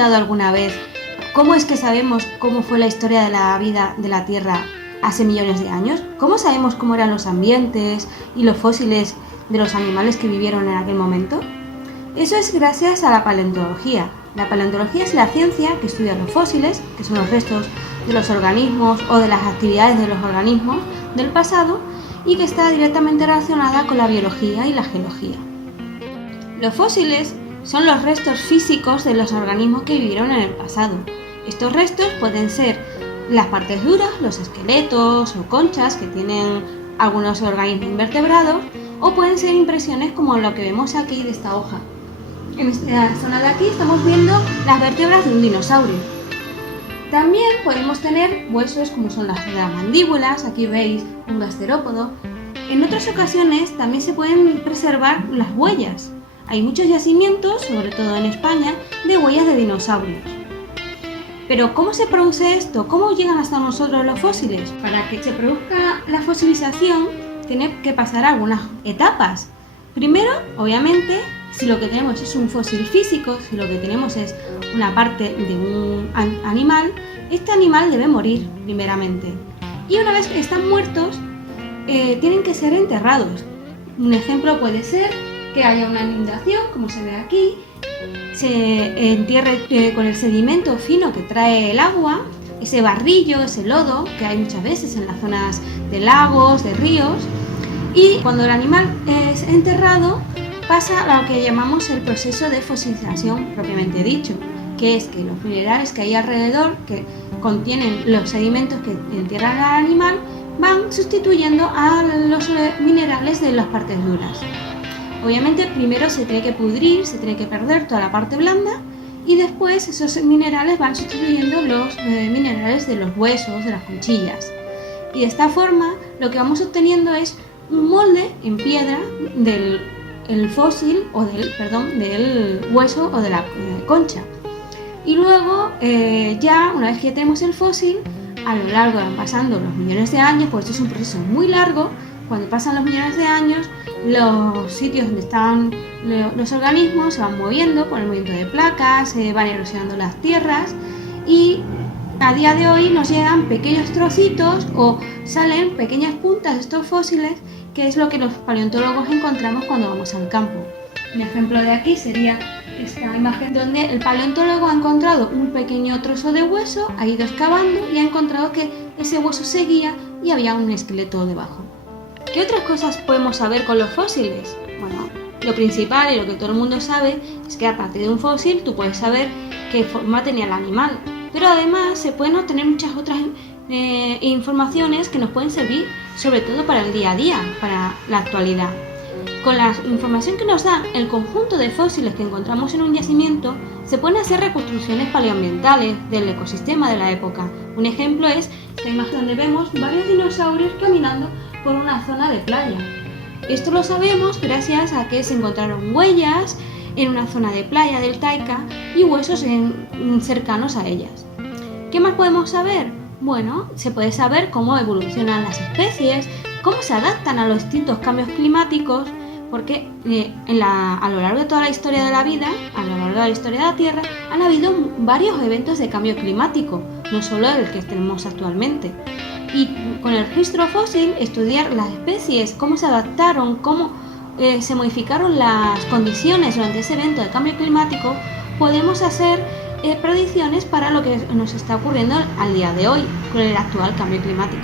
preguntado alguna vez cómo es que sabemos cómo fue la historia de la vida de la Tierra hace millones de años? ¿Cómo sabemos cómo eran los ambientes y los fósiles de los animales que vivieron en aquel momento? Eso es gracias a la paleontología. La paleontología es la ciencia que estudia los fósiles, que son los restos de los organismos o de las actividades de los organismos del pasado, y que está directamente relacionada con la biología y la geología. Los fósiles son los restos físicos de los organismos que vivieron en el pasado. Estos restos pueden ser las partes duras, los esqueletos o conchas que tienen algunos organismos invertebrados, o pueden ser impresiones como lo que vemos aquí de esta hoja. En esta zona de aquí estamos viendo las vértebras de un dinosaurio. También podemos tener huesos como son las mandíbulas, aquí veis un gasterópodo. En otras ocasiones también se pueden preservar las huellas. Hay muchos yacimientos, sobre todo en España, de huellas de dinosaurios. Pero ¿cómo se produce esto? ¿Cómo llegan hasta nosotros los fósiles? Para que se produzca la fosilización tiene que pasar algunas etapas. Primero, obviamente, si lo que tenemos es un fósil físico, si lo que tenemos es una parte de un animal, este animal debe morir primeramente. Y una vez que están muertos, tienen que ser enterrados. Un ejemplo puede ser que haya una inundación, como se ve aquí, se entierre con el sedimento fino que trae el agua, ese barrillo, ese lodo que hay muchas veces en las zonas de lagos, de ríos, y cuando el animal es enterrado pasa a lo que llamamos el proceso de fosilización propiamente dicho, que es que los minerales que hay alrededor, que contienen los sedimentos que entierran al animal, van sustituyendo a los minerales de las partes duras. Obviamente primero se tiene que pudrir, se tiene que perder toda la parte blanda, y después esos minerales van sustituyendo los minerales de los huesos, de las conchillas. Y de esta forma lo que vamos obteniendo es un molde en piedra del fósil o del hueso o de la concha. Y luego ya una vez que tenemos el fósil, a lo largo van pasando los millones de años, pues esto es un proceso muy largo. Cuando pasan los millones de años, los sitios donde estaban los organismos se van moviendo por el movimiento de placas, se van erosionando las tierras, y a día de hoy nos llegan pequeños trocitos o salen pequeñas puntas de estos fósiles, que es lo que los paleontólogos encontramos cuando vamos al campo. Un ejemplo de aquí sería esta imagen donde el paleontólogo ha encontrado un pequeño trozo de hueso, ha ido excavando y ha encontrado que ese hueso seguía y había un esqueleto debajo. ¿Qué otras cosas podemos saber con los fósiles? Bueno, lo principal y lo que todo el mundo sabe es que a partir de un fósil tú puedes saber qué forma tenía el animal, pero además se pueden obtener muchas otras informaciones que nos pueden servir sobre todo para el día a día, para la actualidad. Con la información que nos da el conjunto de fósiles que encontramos en un yacimiento, se pueden hacer reconstrucciones paleoambientales del ecosistema de la época. Un ejemplo es esta imagen donde vemos varios dinosaurios caminando por una zona de playa. Esto lo sabemos gracias a que se encontraron huellas en una zona de playa del Taika y huesos cercanos a ellas. ¿Qué más podemos saber? Bueno, se puede saber cómo evolucionan las especies, cómo se adaptan a los distintos cambios climáticos, porque a lo largo de toda la historia de la vida, a lo largo de la historia de la Tierra, han habido varios eventos de cambio climático, no solo el que tenemos actualmente. Y con el registro fósil, estudiar las especies, cómo se adaptaron, cómo se modificaron las condiciones durante ese evento de cambio climático, podemos hacer predicciones para lo que nos está ocurriendo al día de hoy con el actual cambio climático.